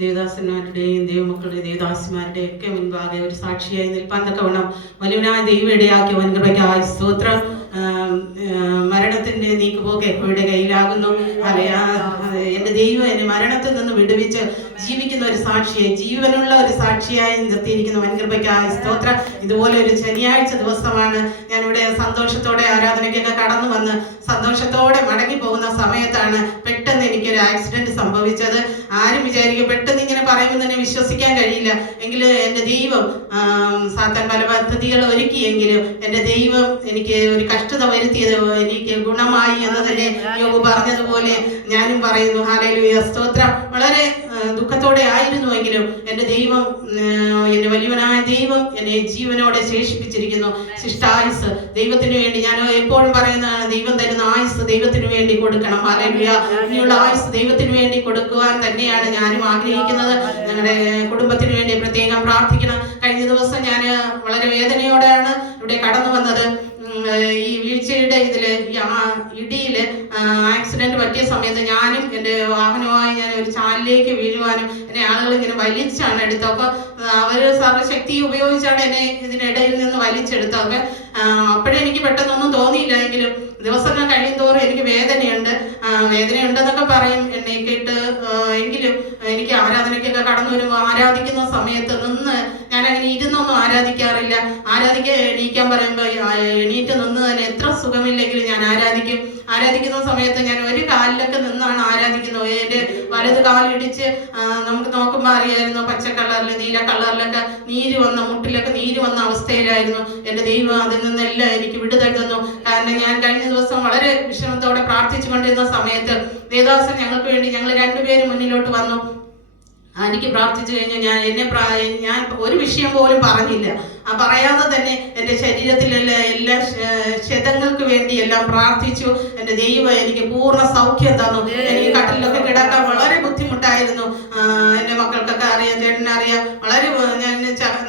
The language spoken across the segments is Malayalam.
ദേവദാസന്മാരുടെയും ദൈവമക്കളുടെയും ദേവദാസിമാരുടെയും ഒക്കെ മുൻപാകെ ഒരു സാക്ഷിയായി നിൽപ്പാൻ തക്കവണ്ണം വലിയവനായ ദൈവം ഇടയാക്കിയ വൻകൃപയ്ക്കായ സ്തോത്രം. മരണത്തിന്റെ നീക്കുപോക്ക് എപ്പോഴുടെ കയ്യിലാകുന്നു. എന്റെ ദൈവം എന്നെ മരണത്തിൽ നിന്ന് വിടുവിച്ച് ജീവിക്കുന്ന ഒരു സാക്ഷിയായി, ജീവനുള്ള ഒരു സാക്ഷിയായി നിർത്തിയിരിക്കുന്ന വൻകൃപയ്ക്കായ സ്തോത്രം. ഇതുപോലെ ഒരു ശനിയാഴ്ച ദിവസമാണ് ഞാനിവിടെ സന്തോഷത്തോടെ ആരാധനയ്ക്കൊക്കെ കടന്നു വന്ന് സന്തോഷത്തോടെ മടങ്ങി പോകുന്ന സമയത്താണ് പെട്ടെന്ന് എനിക്കൊരു ആക്സിഡന്റ് സംഭവിച്ചത്. ആരും വിചാരിക്കും, പെട്ടെന്ന് ഇങ്ങനെ പറയുമ്പോൾ തന്നെ വിശ്വസിക്കാൻ കഴിയില്ല. എങ്കിലും എൻ്റെ ദൈവം സാത്താൻ പല പദ്ധതികൾ ഒരുക്കിയെങ്കിലും എൻ്റെ ദൈവം എനിക്ക് ഒരു കഷ്ടത വരുത്തിയത് എനിക്ക് ഗുണമായി എന്ന് തന്നെ യോബ് പറഞ്ഞതുപോലെ ഞാനും പറയുന്നു. ഹല്ലേലൂയ, സ്തോത്രം. വളരെ ദുഃഖത്തോടെ ആയിരുന്നുവെങ്കിലും എൻ്റെ ദൈവം, എൻ്റെ വലിയവനായ ദൈവം എന്നെ ജീവനോടെ ശേഷിപ്പിച്ചിരിക്കുന്നു. ശിഷ്ടായുസ് ദൈവത്തിന് വേണ്ടി ഞാൻ എപ്പോഴും പറയുന്നതാണ്, ദൈവം തരുന്ന ആയുസ് ദൈവത്തിന് വേണ്ടി കൊടുക്കണം. ഹല്ലേലൂയ, ഇനിയുള്ള ആയുസ് ദൈവത്തിന് വേണ്ടി കൊടുക്കുവാൻ തന്നെയാണ് ഞാനും ആഗ്രഹിക്കുന്നത്. ഞങ്ങളുടെ കുടുംബത്തിന് വേണ്ടി പ്രത്യേകം പ്രാർത്ഥിക്കണം. കഴിഞ്ഞ ദിവസം ഞാൻ വളരെ വേദനയോടെയാണ് ഇവിടെ കടന്നു വന്നത്. ഈ വീഴ്ചയുടെ ഇടിയിൽ ആക്സിഡന്റ് പറ്റിയ സമയത്ത് ഞാനും എൻ്റെ വാഹനവുമായി ഞാൻ ഒരു ചാലിലേക്ക് വീഴുവാനും എന്നെ ആളുകൾ ഇങ്ങനെ വലിച്ചാണ് എടുത്തത്. അപ്പോൾ അവർ സർവശക്തി ഉപയോഗിച്ചാണ് എന്നെ ഇതിനിടയിൽ നിന്ന് വലിച്ചെടുത്തത്. അപ്പോഴേ എനിക്ക് പെട്ടെന്നൊന്നും തോന്നിയില്ല. എങ്കിലും ദിവസങ്ങൾ കഴിയും തോറും എനിക്ക് വേദനയുണ്ടെന്നൊക്കെ പറയും എണ്ണയൊക്കെ ഇട്ട്. എങ്കിലും എനിക്ക് ആരാധനയ്ക്കൊക്കെ കടന്നു വരുമ്പോൾ ആരാധിക്കുന്ന സമയത്ത് നിന്ന് ഞാനങ്ങനെ ഇരുന്നൊന്നും ആരാധിക്കാറില്ല. എണീക്കാൻ പറയുമ്പോൾ എണീറ്റ് നിന്ന് തന്നെ എത്ര സുഖമില്ലെങ്കിലും ഞാൻ ആരാധിക്കുന്ന സമയത്ത് ഞാൻ ഒരു കാലിലൊക്കെ നിന്നാണ് ആരാധിക്കുന്നത്. എൻ്റെ വലത് കാലിടിച്ച് നമുക്ക് നോക്കുമ്പോൾ അറിയായിരുന്നു, പച്ച കളറിൽ നീല കളറിലൊക്കെ നീര് വന്ന, മുട്ടിലൊക്കെ നീര് വന്ന അവസ്ഥയിലായിരുന്നു. എൻ്റെ ദൈവം അതിൽ നിന്നെല്ലാം എനിക്ക് വിടുതൽ തന്നു. കാരണം ഞാൻ കഴിഞ്ഞ ദിവസം വളരെ വിഷമത്തോടെ പ്രാർത്ഥിച്ചു കൊണ്ടിരുന്ന സമയത്ത് ദേവദാസൻ ഞങ്ങൾക്ക് വേണ്ടി ഞങ്ങൾ രണ്ടുപേരും മുന്നിലോട്ട് വന്നു. എനിക്ക് പ്രാർത്ഥിച്ചു കഴിഞ്ഞാൽ ഞാൻ ഒരു വിഷയം പോലും പറഞ്ഞില്ല. പറയാതെ തന്നെ എൻ്റെ ശരീരത്തിലുള്ള എല്ലാ ക്ഷതങ്ങൾക്ക് വേണ്ടി എല്ലാം പ്രാർത്ഥിച്ചു. എൻ്റെ ദൈവം എനിക്ക് പൂർണ്ണ സൗഖ്യം തന്നു. എനിക്ക് കട്ടിലൊക്കെ കിടക്കാൻ വളരെ ബുദ്ധിമുട്ടായിരുന്നു. എൻ്റെ മക്കൾക്കൊക്കെ അറിയാം, ചേട്ടനറിയാം. വളരെ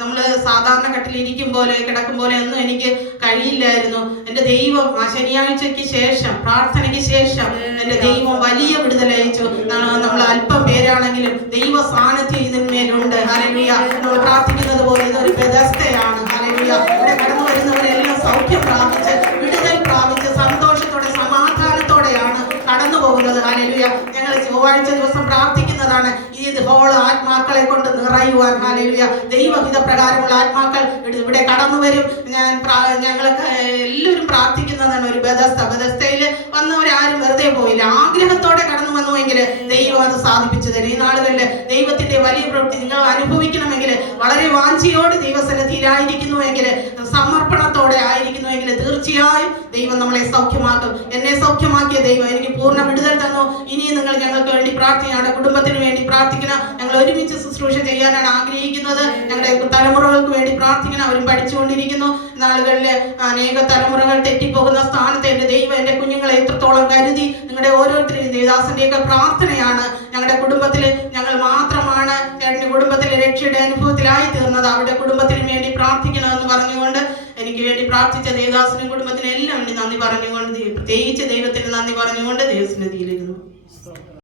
നമ്മൾ സാധാരണ കട്ടിലിരിക്കും പോലെ കിടക്കും പോലെ ഒന്നും എനിക്ക് കഴിയില്ലായിരുന്നു. എൻ്റെ ദൈവം ആ ശനിയാഴ്ചയ്ക്ക് ശേഷം, പ്രാർത്ഥനയ്ക്ക് ശേഷം എൻ്റെ ദൈവം വലിയ വിടുതലയച്ചു. നമ്മൾ അല്പം പേരാണെങ്കിലും ദൈവ സാന്നിധ്യം ഇതിന്മേലുണ്ട്. ഹല്ലേലൂയ, നമ്മൾ പ്രാർത്ഥിക്കുന്നത് പോലെ ഇതൊരു ബെഥസ്തയാണ്. ഹല്ലേലൂയ, ഇവിടെ കടന്നു വരുന്നവരെല്ലാം സൗഖ്യം പ്രാപിച്ച് വിടുതൽ പ്രാപിച്ച് സന്തോഷത്തോടെ സമാധാനത്തോടെയാണ് കടന്നു പോകുന്നത്. ഹല്ലേലൂയ, ഞങ്ങൾ ചൊവ്വാഴ്ച ദിവസം പ്രാർത്ഥിക്കുന്നതാണ് ഈ ഹോൾ ആത്മാക്കളെ കൊണ്ട് നിറയുവാൻ. ഹല്ലേലൂയ, ദൈവഹിത പ്രകാരമുള്ള ആത്മാക്കൾ ഇവിടെ കടന്നു വരും. ഞങ്ങളൊക്കെ എല്ലാവരും പ്രാർത്ഥിക്കുന്നതാണ് ഒരു ബെഥസ്തയിൽ വന്നവരാരും വെറുതെ പോയില്ല. ആഗ്രഹത്തോടെ കടന്നു വന്നുവെങ്കിൽ ദൈവം അത് സാധിപ്പിച്ചു തരും. ഈ നാളുകളിൽ ദൈവത്തിന്റെ വലിയ പ്രവൃത്തി നിങ്ങൾ അനുഭവിക്കണമെങ്കിൽ, വളരെ വാഞ്ചയോടെ ദൈവസന്നിധിയിലായിരിക്കുന്നുവെങ്കിൽ, സമർപ്പണത്തോടെ ആയിരിക്കുന്നുവെങ്കിൽ തീർച്ചയായും ദൈവം നമ്മളെ സൗഖ്യമാക്കും. എന്നെ സൗഖ്യമാക്കിയ ദൈവം എനിക്ക് പൂർണ്ണ വിടുതൽ തന്നു. ഇനിയും നിങ്ങൾ ഞങ്ങൾക്ക് വേണ്ടി പ്രാർത്ഥിക്കണം, ഞങ്ങളുടെ കുടുംബത്തിന് വേണ്ടി പ്രാർത്ഥിക്കണം. ഞങ്ങൾ ഒരുമിച്ച് ശുശ്രൂഷ ചെയ്യാനാണ് ആഗ്രഹിക്കുന്നത്. ഞങ്ങളുടെ തലമുറകൾക്ക് വേണ്ടി പ്രാർത്ഥിക്കണം. അവരും പഠിച്ചുകൊണ്ടിരിക്കുന്നു. നാളുകളിൽ അനേക തലമുറകൾ തെറ്റിപ്പോകുന്ന സ്ഥാനത്ത് എൻ്റെ ദൈവം എൻ്റെ കുഞ്ഞുങ്ങളെ എത്രത്തോളം കരുതി. നിങ്ങളുടെ ഓരോരുത്തരുടെയും ദേവദാസന്റെയൊക്കെ പ്രാർത്ഥനയാണ് ഞങ്ങളുടെ കുടുംബത്തിൽ. ഞങ്ങൾ മാത്രമാണ് ചേട്ടൻ്റെ കുടുംബത്തിലെ രക്ഷയുടെ അനുഭവത്തിലായി തീർന്നത്. അവരുടെ കുടുംബത്തിന് വേണ്ടി പ്രാർത്ഥിക്കണമെന്ന് പറഞ്ഞുകൊണ്ട് എനിക്ക് വേണ്ടി പ്രാർത്ഥിച്ച ദേവദാസനും കുടുംബത്തിനും എല്ലാം വേണ്ടി നന്ദി പറഞ്ഞുകൊണ്ട്, പ്രത്യേകിച്ച് ദൈവത്തിന് നന്ദി പറഞ്ഞുകൊണ്ട് ദൈവസന്നിധിയിലിരുന്നു.